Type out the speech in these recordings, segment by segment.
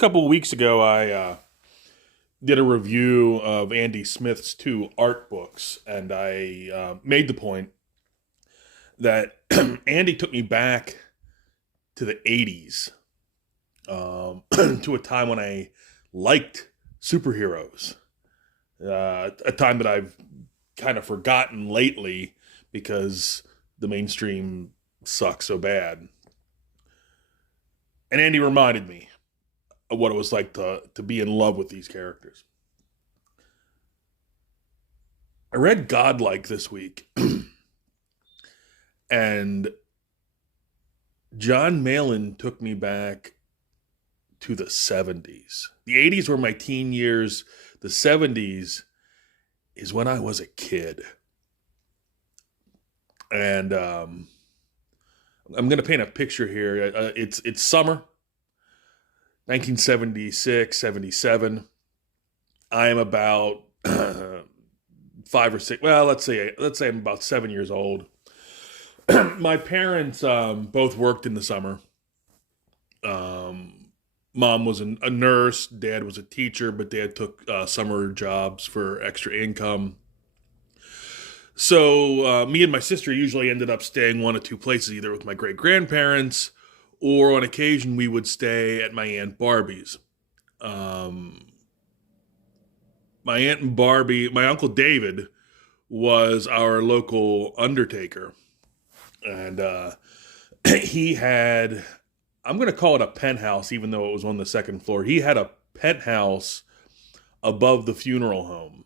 couple of weeks ago, I did a review of Andy Smith's two art books, and I made the point that Andy took me back to the 80s, to a time when I liked superheroes, a time that I've kind of forgotten lately because the mainstream sucks so bad. And Andy reminded me of what it was like to be in love with these characters. I read Godlike this week, and John Malin took me back to the 70s. The 80s were my teen years. The 70s is when I was a kid. And I'm going to paint a picture here. It's summer, 1976, 77. I am about 5 or 6. Well, let's say I'm about 7 years old. My parents both worked in the summer. Mom was a nurse. Dad was a teacher, but Dad took summer jobs for extra income. So me and my sister usually ended up staying one of two places, either with my great-grandparents, or on occasion we would stay at my Aunt Barbie's. My Aunt and Barbie, my Uncle David was our local undertaker. And he had, I'm going to call it a penthouse, even though it was on the second floor. He had a penthouse above the funeral home.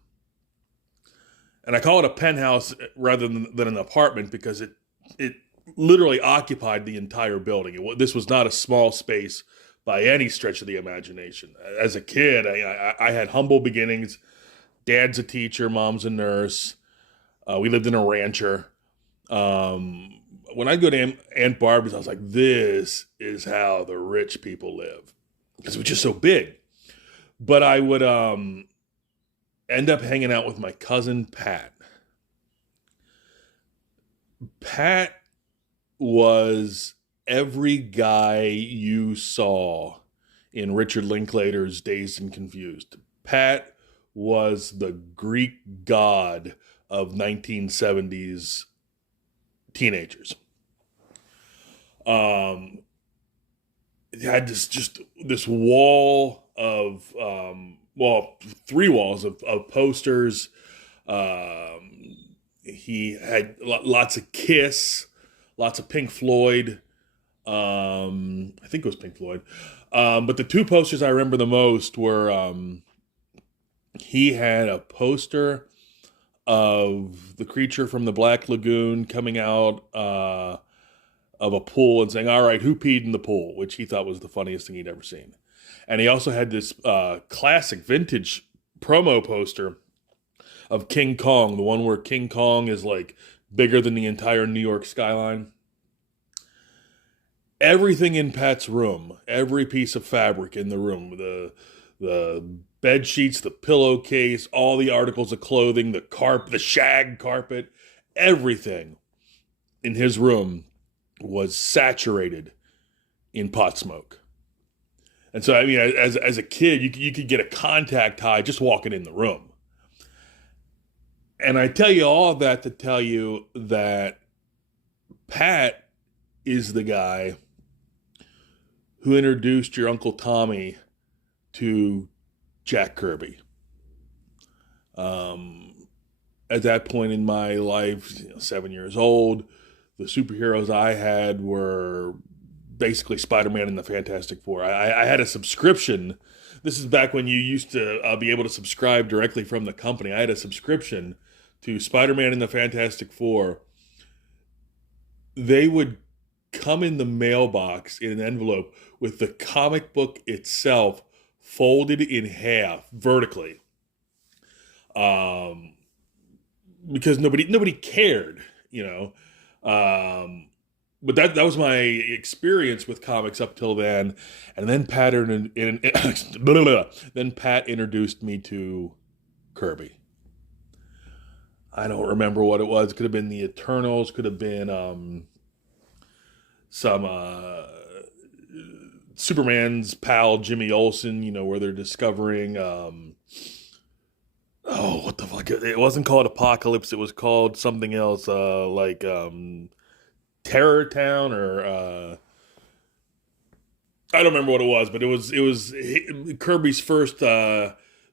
And I call it a penthouse rather than an apartment because it literally occupied the entire building. This was not a small space by any stretch of the imagination. As a kid, I had humble beginnings. Dad's a teacher, mom's a nurse. We lived in a rancher. When I go to Aunt Barbie's, I was like, this is how the rich people live. Because it was just so big. But I would end up hanging out with my cousin Pat. Pat was every guy you saw in Richard Linklater's Dazed and Confused. Pat was the Greek god of 1970s teenagers. It had this wall of three walls of posters. He had lots of Kiss, lots of Pink Floyd. I think it was Pink Floyd. But the two posters I remember the most were he had a poster of the creature from the Black Lagoon coming out of a pool and saying, "All right, who peed in the pool?" which he thought was the funniest thing he'd ever seen. And he also had this classic vintage promo poster of King Kong, the one where King Kong is like bigger than the entire New York skyline. Everything in Pat's room, every piece of fabric in the room, the bed sheets, the pillowcase, all the articles of clothing, the shag carpet, everything in his room was saturated in pot smoke. And so, I mean, as a kid, you could get a contact high just walking in the room. And I tell you all of that to tell you that Pat is the guy who introduced your Uncle Tommy to Jack Kirby. At that point in my life, 7 years old, the superheroes I had were basically Spider-Man and the Fantastic Four. I had a subscription. This is back when you used to be able to subscribe directly from the company. I had a subscription to Spider-Man and the Fantastic Four. They would come in the mailbox in an envelope with the comic book itself folded in half vertically. Because nobody cared, you know. But that was my experience with comics up till then. And then Pat introduced me to Kirby. I don't remember what it was. Could have been the Eternals. Could have been some Superman's pal Jimmy Olsen, where they're discovering what the fuck? It wasn't called Apocalypse. It was called something else, like Terror Town, or I don't remember what it was, but it was Kirby's first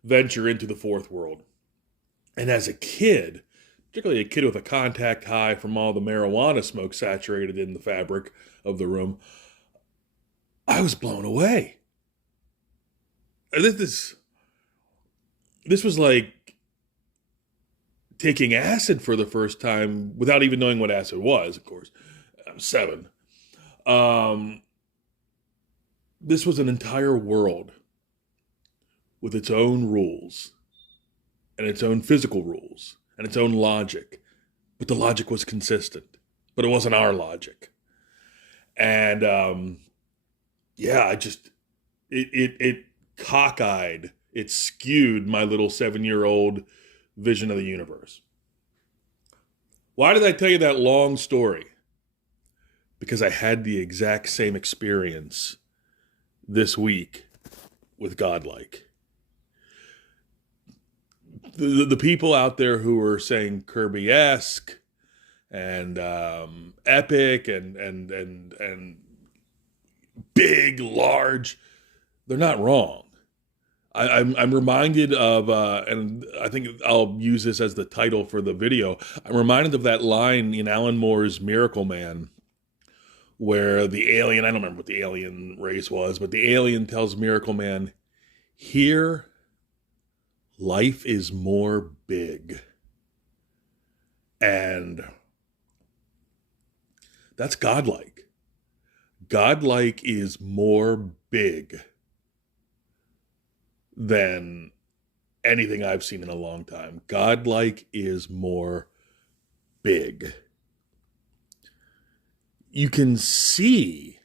venture into the fourth world. And as a kid, particularly a kid with a contact high from all the marijuana smoke saturated in the fabric of the room, I was blown away. This was like taking acid for the first time without even knowing what acid was, of course. I'm 7. This was an entire world with its own rules and its own physical rules and its own logic. But the logic was consistent. But it wasn't our logic. And it cockeyed, it skewed my little 7-year-old vision of the universe. Why did I tell you that long story? Because I had the exact same experience this week with Godlike. The people out there who are saying Kirby-esque and epic and big, large, they're not wrong. I'm reminded of, and I think I'll use this as the title for the video. I'm reminded of that line in Alan Moore's Miracle Man, where the alien, I don't remember what the alien race was, but the alien tells Miracle Man, here, life is more big. And that's godlike. Godlike is more big than anything I've seen in a long time. Godlike is more big. You can see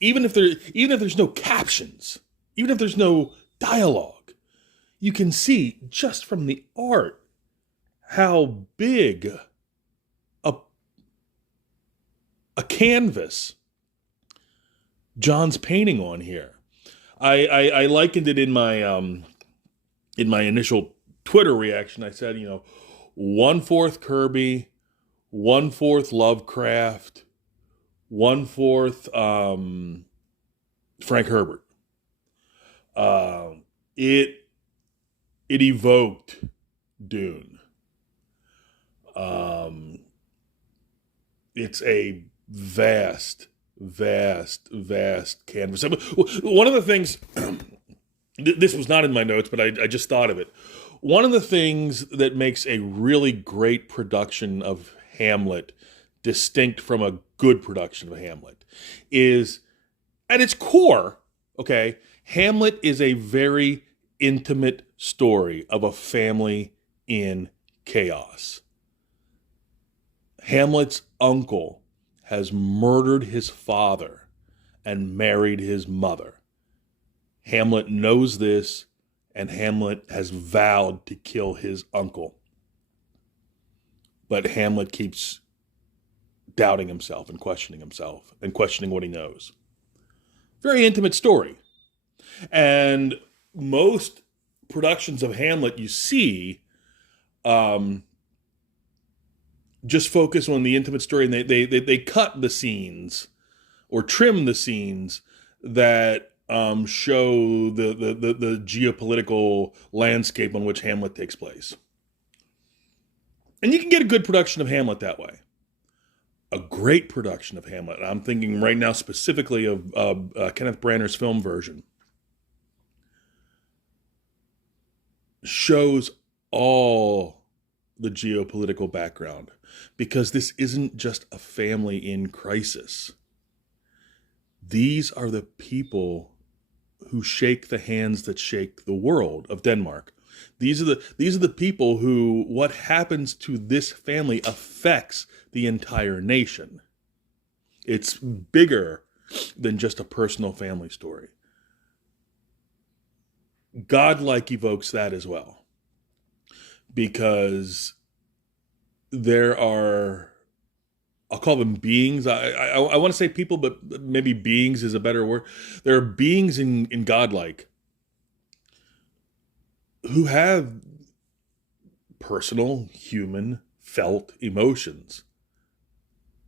even if there's no captions, even if there's no dialogue, you can see just from the art how big a canvas John's painting on here. I likened it in my initial Twitter reaction. I said, 1/4 Kirby, 1/4 Lovecraft, 1/4 Frank Herbert. It evoked Dune. It's a vast canvas. One of the things, this was not in my notes, but I just thought of it. One of the things that makes a really great production of Hamlet distinct from a good production of Hamlet is, at its core, okay, Hamlet is a very intimate story of a family in chaos. Hamlet's uncle has murdered his father and married his mother. Hamlet knows this, and Hamlet has vowed to kill his uncle. But Hamlet keeps doubting himself and questioning what he knows. Very intimate story. And most productions of Hamlet you see just focus on the intimate story, and they cut the scenes or trim the scenes that show the geopolitical landscape on which Hamlet takes place. And you can get a good production of Hamlet that way. A great production of Hamlet, I'm thinking right now specifically of Kenneth Branagh's film version, shows all the geopolitical background, because this isn't just a family in crisis. These are the people who shake the hands that shake the world of Denmark. These are the people who, what happens to this family affects the entire nation. It's bigger than just a personal family story. Godlike evokes that as well, because there are I'll call them beings. I want to say people, but maybe beings is a better word. There are beings in Godlike who have personal, human, felt emotions.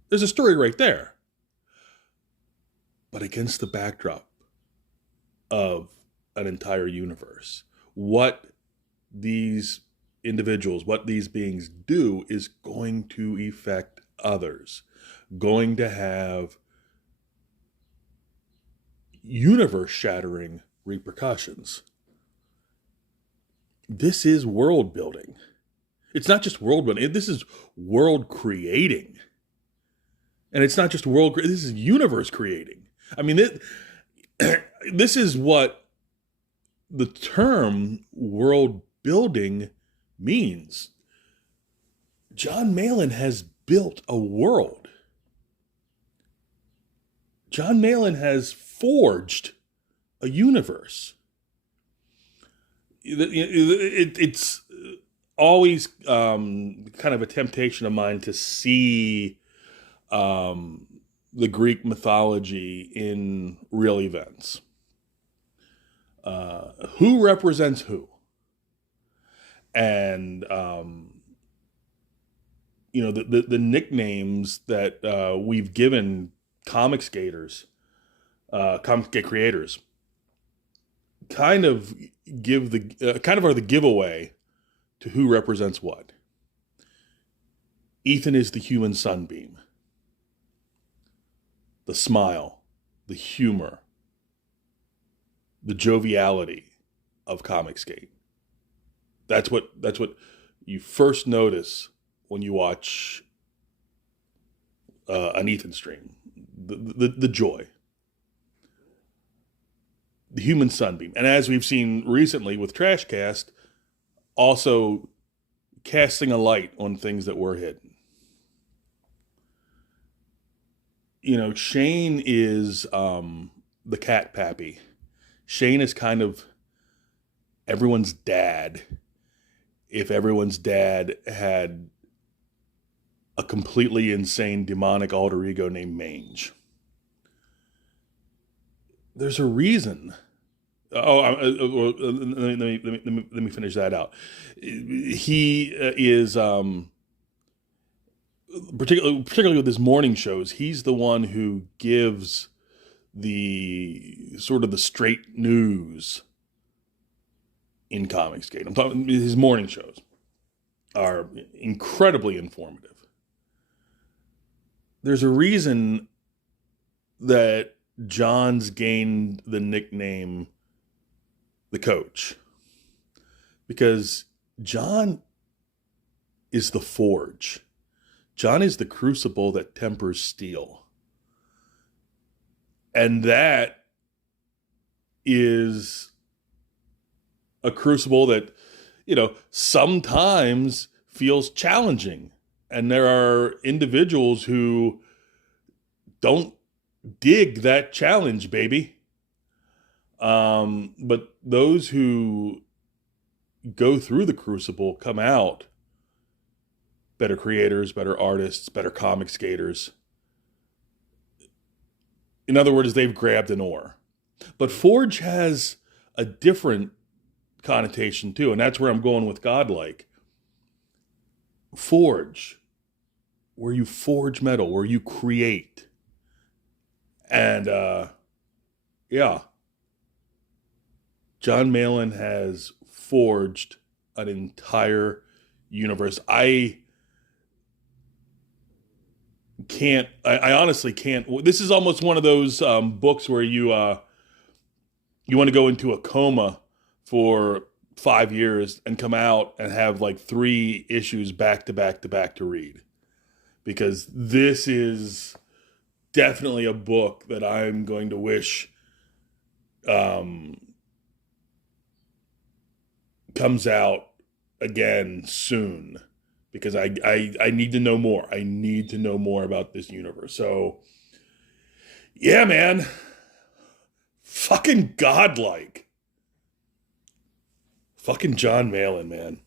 There's a story right there. But against the backdrop of an entire universe, what these individuals, what these beings do is going to affect others, going to have universe shattering repercussions. This is world building. It's not just world building, this is world creating. And it's not just this is universe creating. I mean, this is what the term world building means. John Malin has built a world. John Malin has forged a universe. It's always kind of a temptation of mine to see the Greek mythology in real events. Who represents who? And the nicknames that we've given comic skaters, comic skate creators, kind of are the giveaway to who represents what. Ethan is the human sunbeam, the smile, the humor, the joviality of comic skate. That's what you first notice when you watch an Ethan stream. The joy, the human sunbeam, and as we've seen recently with Trashcast, also casting a light on things that were hidden. Shane is the cat pappy. Shane is kind of everyone's dad. If everyone's dad had a completely insane demonic alter ego named Mange. There's a reason. Let me finish that out. He is particularly with his morning shows. He's the one who gives the sort of the straight news in comic skate. I'm talking his morning shows are incredibly informative. There's a reason that John's gained the nickname the Coach, because John is the forge. John is the crucible that tempers steel. And that is a crucible that, sometimes feels challenging. And there are individuals who don't dig that challenge, baby. But those who go through the crucible come out better creators, better artists, better comic skaters. In other words, they've grabbed an oar. But Forge has a different connotation too, and that's where I'm going with Godlike. Forge, where you forge metal, where you create. And John Malin has forged an entire universe. I honestly can't. This is almost one of those books where you want to go into a coma for 5 years and come out and have like 3 issues back to back to read. Because this is definitely a book that I'm going to wish comes out again soon, because I need to know more. I need to know more about this universe. So, yeah, man. Fucking Godlike. Fucking John Malin, man.